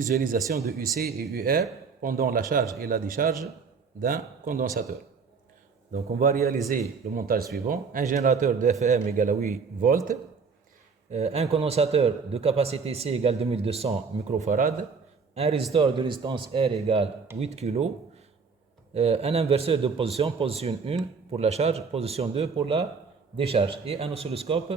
visualisation de UC et UR pendant la charge et la décharge d'un condensateur. Donc on va réaliser le montage suivant. Un générateur de FEM égale à 8 volts, un condensateur de capacité C égale 2200 microfarads, un résisteur de résistance R égale 8 kg, un inverseur de position 1 pour la charge, position 2 pour la décharge et un oscilloscope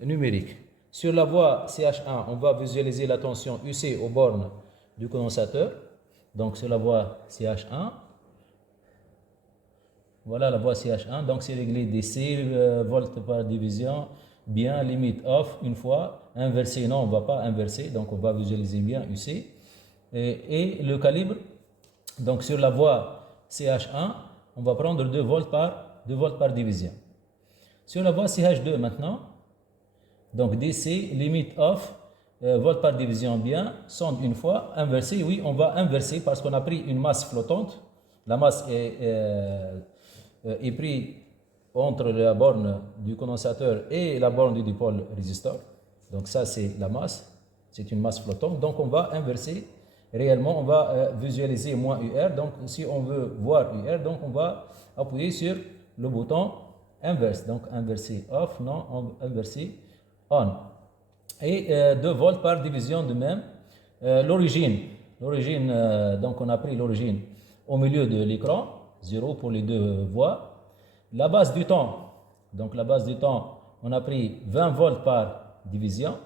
numérique. Sur la voie CH1, on va visualiser la tension UC aux bornes du condensateur. Donc sur la voie CH1, voilà la voie CH1, donc c'est réglé DC, volts par division, bien, limite off une fois, inversé, non on ne va pas inverser, donc on va visualiser bien UC. Et le calibre, donc sur la voie CH1, on va prendre 2 volts par division. Sur la voie CH2 maintenant, donc DC, limite off, volts par division bien, sonde une fois, inversé, oui, on va inverser parce qu'on a pris une masse flottante. La masse est prise entre la borne du condensateur et la borne du dipôle résisteur. Donc ça, c'est la masse, c'est une masse flottante. Donc on va inverser, réellement, on va visualiser moins UR. Donc si on veut voir UR, donc on va appuyer sur le bouton inverse. Donc inverser off, non, inverser on. Et 2 volts par division de même. L'origine, donc on a pris l'origine au milieu de l'écran, 0 pour les deux voies. La base du temps, donc la base du temps, on a pris 20 volts par division.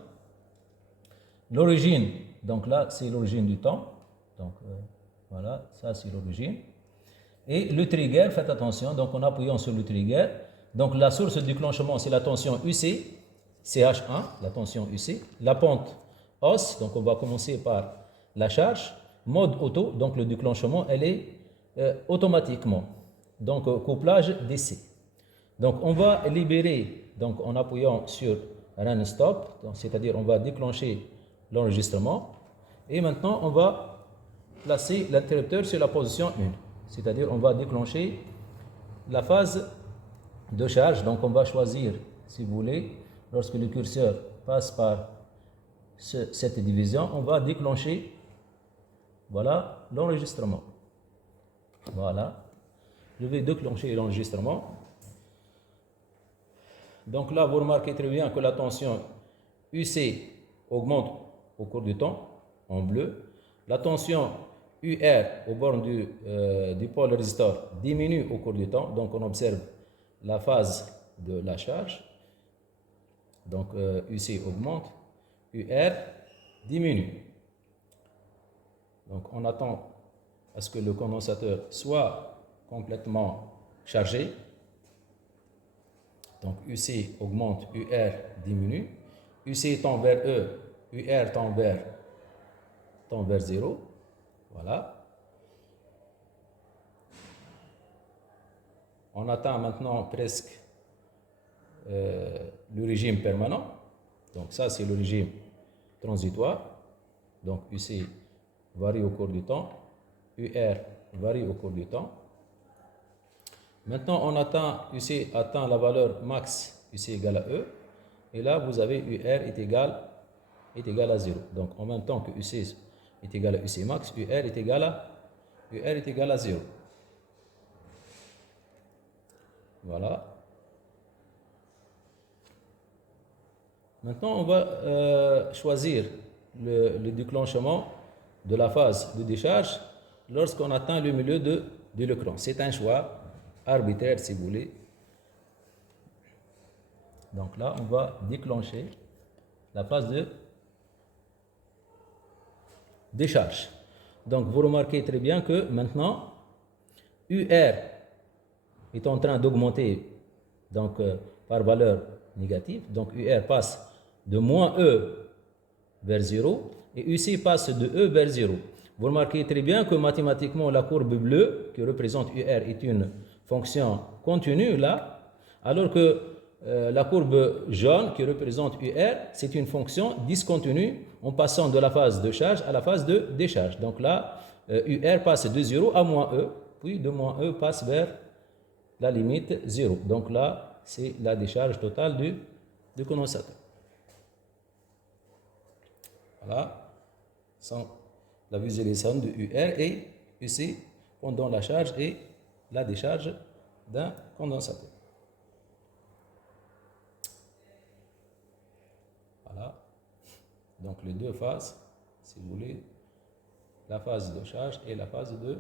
L'origine, donc là c'est l'origine du temps, donc voilà, ça c'est l'origine. Et le trigger, faites attention, donc en appuyant sur le trigger, donc la source de déclenchement c'est la tension UC, CH1, la tension UC, la pente os, donc on va commencer par la charge, mode auto, donc le déclenchement elle est automatiquement, donc couplage DC. Donc on va libérer, donc en appuyant sur run stop, c'est-à-dire on va déclencher l'enregistrement et maintenant on va placer l'interrupteur sur la position 1, c'est-à-dire on va déclencher la phase de charge. Donc on va choisir, si vous voulez, lorsque le curseur passe par cette division, on va déclencher, voilà, l'enregistrement. Voilà, je vais déclencher l'enregistrement. Donc là, vous remarquez très bien que la tension UC augmente au cours du temps, en bleu. La tension UR aux bornes du pôle résisteur diminue au cours du temps. Donc on observe la phase de la charge. Donc UC augmente, UR diminue. Donc on attend à ce que le condensateur soit complètement chargé. Donc UC augmente, UR diminue. UC tend vers E, UR tend vers 0. Voilà. On atteint maintenant presque le régime permanent. Donc ça c'est le régime transitoire. Donc UC varie au cours du temps, UR varie au cours du temps. Maintenant UC atteint la valeur max, UC égale à E, et là vous avez UR est égal à 0. Donc en même temps que UC est égal à UC max, UR est égal à 0. Voilà. Maintenant on va choisir le déclenchement de la phase de décharge lorsqu'on atteint le milieu de l'écran. C'est un choix arbitraire si vous voulez. Donc là on va déclencher la phase de décharge. Donc vous remarquez très bien que maintenant UR est en train d'augmenter donc par valeur négative. Donc UR passe de moins E vers 0 et UC passe de E vers 0. Vous remarquez très bien que mathématiquement la courbe bleue qui représente UR est une fonction continue là, alors que la courbe jaune qui représente UR c'est une fonction discontinue en passant de la phase de charge à la phase de décharge. Donc là UR passe de 0 à moins E, puis de moins E passe vers la limite 0. Donc là c'est la décharge totale du condensateur. Voilà, la visualisation de UR et UC pendant la charge et la décharge d'un condensateur. Voilà. Donc les deux phases, si vous voulez, la phase de charge et la phase de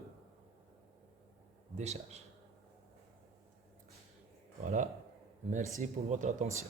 décharge. Voilà. Merci pour votre attention.